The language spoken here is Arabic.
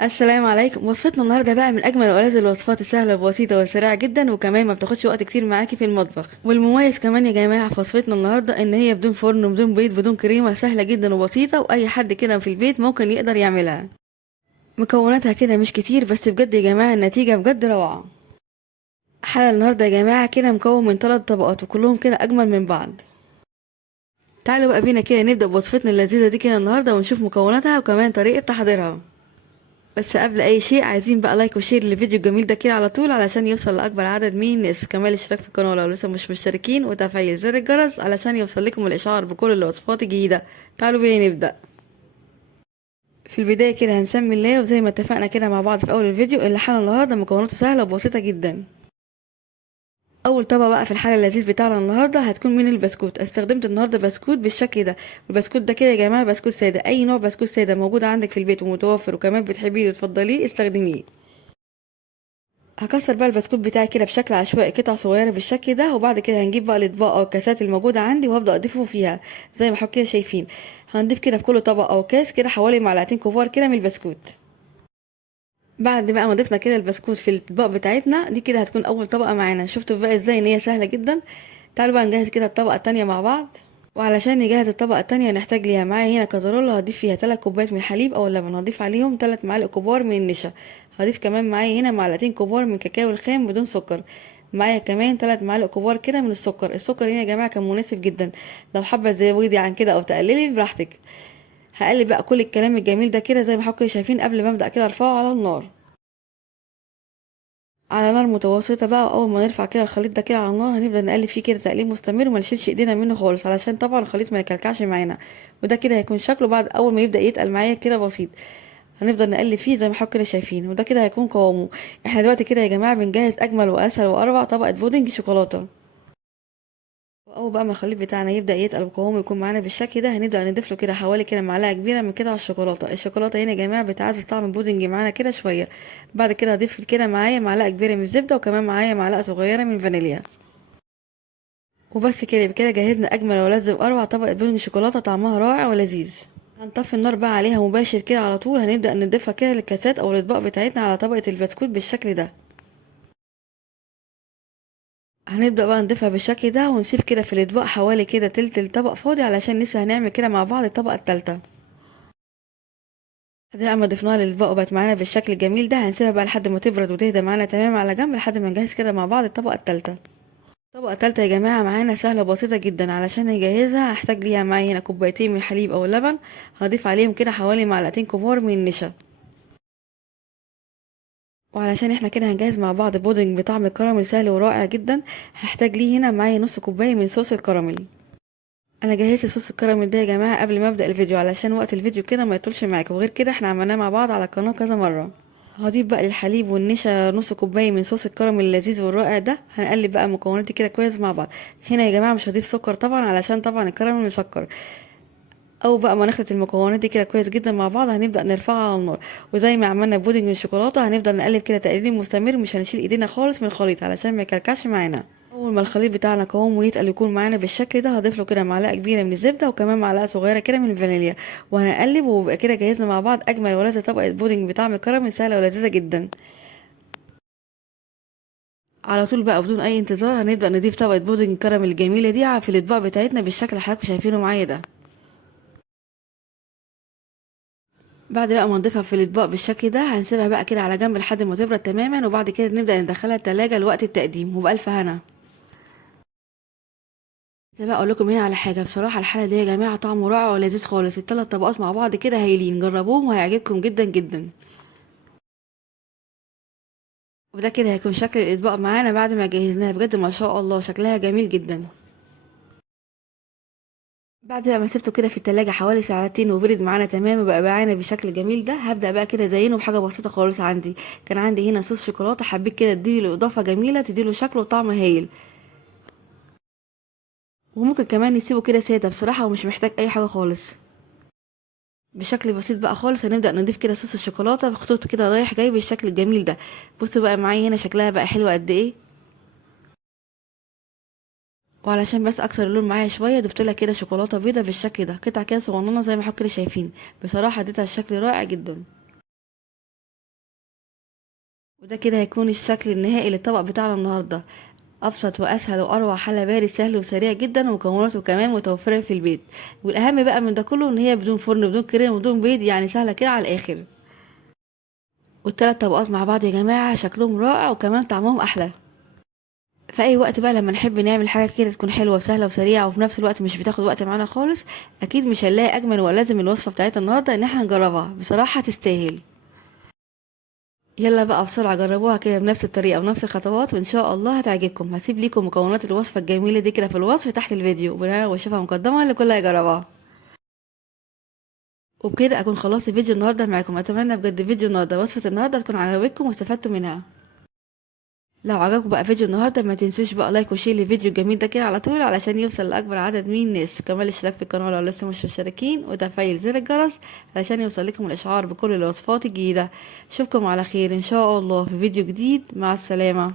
السلام عليكم. وصفتنا النهارده بقى من اجمل والذ الوصفات السهله وبسيطه وسريعه جدا، وكمان ما بتاخدش وقت كتير معاكي في المطبخ. والمميز كمان يا جماعه في وصفتنا النهارده ان هي بدون فرن وبدون بيض بدون كريمه، سهله جدا وبسيطه، واي حد كده في البيت ممكن يقدر يعملها. مكوناتها كده مش كتير، بس بجد يا جماعه النتيجه بجد روعه. حلقه النهارده يا جماعه كده مكون من 3 طبقات وكلهم كده اجمل من بعض. تعالوا بقى بينا كده نبدا بوصفتنا اللذيذه دي كده النهارده ونشوف مكوناتها وكمان طريقه تحضيرها. بس قبل اي شيء عايزين بقى لايك وشير للفيديو الجميل ده كده على طول، علشان يوصل لاكبر عدد من الناس، كمان الاشتراك في القناه لو لسه مش مشتركين، وتفعيل زر الجرس علشان يوصل لكم الاشعار بكل الوصفات الجديده. تعالوا بينا نبدا. في البدايه كده هنسمي الله، وزي ما اتفقنا كده مع بعض في اول الفيديو اللي حالا النهارده مكوناته سهله وبسيطه جدا. اول طبقه بقى في الحاله اللذيذ بتاعنا النهارده هتكون من البسكوت. استخدمت النهارده بسكوت بالشكل ده. البسكوت ده كده يا جماعه بسكوت ساده، اي نوع بسكوت ساده موجود عندك في البيت ومتوفر وكمان بتحبيه وتفضليه استخدميه. هكسر بقى البسكوت بتاعي كده بشكل عشوائي قطع صغيره بالشكل ده، وبعد كده هنجيب بقى الاطباق او الكاسات الموجوده عندي وهبدا اضيفه فيها زي ما حضرتك كده شايفين. هنضيف كده في كل طبق او كاس كده حوالي معلقتين كبار كده من البسكوت. بعد بقى ما ضفنا كده البسكوت في الاطباق بتاعتنا دي كده هتكون اول طبقه معانا. شفتوا بقى ازاي ان هي سهله جدا. تعالوا بقى نجهز كده الطبقه التانية مع بعض. وعلشان نجهز الطبقة التانية هنحتاج ليها معايا هنا كزرولة هضيف فيها 3 كوبايات من الحليب او اللبن، هضيف عليهم 3 معالق كبار من النشا. هضيف كمان معايا هنا معلقتين كبار من كاكاو الخام بدون سكر. معايا كمان 3 معالق كبار كده من السكر. السكر هنا يا جماعة كان مناسب جدا، لو حابة تزودي عن كده او تقللي براحتك. هقلب بقى كل الكلام الجميل ده كده زي ما حضراتكم شايفين قبل ما ابدا كده ارفعه على النار. على نار متوسطة بقى، واول ما نرفع كده الخليط ده كده على النار هنبدأ نقلب فيه كده تقليب مستمر وما نشيلش ايدينا منه خالص، علشان طبعا الخليط ما يكلكعش معانا. وده كده هيكون شكله بعد اول ما يبدأ يتقل معايا كده بسيط. هنفضل نقلب فيه زي ما حضرتك كده شايفين، وده كده هيكون قوامه. احنا دلوقتي كده يا جماعة بنجهز اجمل واسهل واروع طبقة بودنج شوكولاتة. واول بقى ما الخليط بتاعنا يبدا يتقل وقوامه يكون معانا بالشكل ده هنبدا نضيف له كده حوالي كده معلقه كبيره من كده على الشوكولاته. الشوكولاته هنا يا جماعه بتعزز طعم البودنج معانا كده شويه. بعد كده هضيف كده معايا معلقه كبيره من الزبده، وكمان معايا معلقه صغيره من الفانيليا. وبس كده يبقى كده جهزنا اجمل ولذ واروع طبقه بودنج شوكولاته طعمها رائع ولذيذ. هنطفي النار بقى عليها مباشر كده على طول. هنبدا نضيفها كده للكاسات او الاطباق بتاعتنا على طبقه البسكوت بالشكل ده. هنبدأ بقى نضيفها بالشكل ده ونسيب كده في الاطباق حوالي كده تلت الطبق فاضي، علشان لسه هنعمل كده مع بعض الطبقة التالتة. بعد بقى ما ضفناها للاطباق وبقت معانا بالشكل الجميل ده هنسيبها بقى لحد ما تبرد وتهدى معانا تمام على جنب، لحد ما نجهز كده مع بعض الطبقة التالتة. الطبقة التالتة يا جماعة معانا سهلة وبسيطة جدا. علشان نجهزها هحتاج ليها معايا هنا كوبايتين من الحليب او اللبن. هضيف عليهم كده حوالي معلقتين كبار من النشا. وعلشان احنا كده هنجهز مع بعض بودنج بطعم الكراميل سهل ورائع جدا، هحتاج ليه هنا معايا نص كوباية من صوص الكراميل. انا جهزت صوص الكراميل ده يا جماعه قبل ما ابدا الفيديو، علشان وقت الفيديو كده ما يطولش معاكم، وغير كده احنا عملناه مع بعض على القناه كذا مره. هضيف بقى للحليب والنشا نص كوبايه من صوص الكراميل اللذيذ والرائع ده. هنقلب بقى مكوناتي كده كويس مع بعض. هنا يا جماعه مش هضيف سكر طبعا، علشان طبعا الكراميل مسكر. او بقى ما نخلط المكونات دي كده كويس جدا مع بعض هنبدا نرفعها على النار. وزي ما عملنا بودنج الشوكولاته هنفضل نقلب كده تقليب مستمر، مش هنشيل ايدينا خالص من الخليط علشان ما يكلكعش معانا. اول ما الخليط بتاعنا قوام ويتقل يكون معانا بالشكل ده هضيف له كده معلقه كبيره من الزبده، وكمان معلقه صغيره كده من الفانيليا. وهنقلب ويبقى كده جهزنا مع بعض اجمل ولذيذ طبقه بودنج بطعم الكراميل سهله ولذيذه جدا. على طول بقى بدون اي انتظار هنبدا نضيف طبقه بودنج الكراميل الجميله دي في الاطباق بتاعتنا بالشكل اللي حضراتكم شايفينه معايا ده. بعد بقى ما نضيفها في الاطباق بالشكل ده هنسيبها بقى كده على جنب لحد ما تبرد تماما، وبعد كده نبدا ندخلها التلاجة لوقت التقديم وبألف هنا. زي بقى اقول لكم هنا على حاجه، بصراحه الحاله دي يا جماعه طعمه رائع ولذيذ خالص. الثلاث طبقات مع بعض كده هايلين، جربوهم وهيعجبكم جدا جدا. وده كده هيكون شكل الاطباق معانا بعد ما جهزناها. بجد ما شاء الله شكلها جميل جدا. بعد بقى ما سبته كده في التلاجة حوالي ساعتين وبرد معانا تمام وبقى معانا بالشكل الجميل ده، هبدأ بقى كده زينه بحاجة بسيطة خالص. عندي كان عندي هنا صوص شوكولاتة، حبيت كده اديله اضافة جميلة تديله شكل وطعم هايل. وممكن كمان نسيبه كده سادة بصراحة ومش محتاج اي حاجة خالص. بشكل بسيط بقى خالص هنبدأ نضيف كده صوص الشوكولاتة بخطوط كده رايح جاي بالشكل الجميل ده. بصوا بقى معايا هنا شكلها بقى حلو قد ايه. وعلشان بس اكسر اللون معايا شويه ضفت لها كده شوكولاته بيضه بالشكل ده، قطع كده صغننه زي ما حضراتكم كده شايفين. بصراحه اديتها الشكل رائع جدا. وده كده هيكون الشكل النهائي للطبق بتاعنا النهارده. ابسط واسهل واروع حلا بارد سهل وسريع جدا، ومكوناته كمان متوفره في البيت. والاهم بقى من ده كله ان هي بدون فرن بدون كريمه بدون بيض، يعني سهله كده على الاخر. والتلات طبقات مع بعض يا جماعه شكلهم رائع وكمان طعمهم احلى. في اي وقت بقى لما نحب نعمل حاجه كده تكون حلوه وسهله وسريعه وفي نفس الوقت مش بتاخد وقت معانا خالص، اكيد مش هنلاقي اجمل ولازم الوصفه بتاعتنا النهارده ان احنا نجربها، بصراحه تستاهل. يلا بقى بسرعة جربوها كده بنفس الطريقة ونفس الخطوات وإن شاء الله هتعجبكم. هسيب ليكم مكونات الوصفة الجميلة دي كده في الوصف تحت الفيديو، وبنعمل وشوفها مقدمة لكل هيجربها. وبكده أكون خلصت فيديو النهاردة معاكم. أتمنى بجد فيديو النهاردة وصفة النهاردة تكون عجبتكم واستفدتوا منها. لو عجبكم بقى فيديو النهاردة ما تنسوش بقى لايك وشير للفيديو الجميل ده كده على طول علشان يوصل لأكبر عدد من الناس، وكمان الاشتراك في القناة لو لسه مش مشتركين وتفعيل زر الجرس علشان يوصل لكم الإشعار بكل الوصفات الجديدة. اشوفكم على خير إن شاء الله في فيديو جديد. مع السلامة.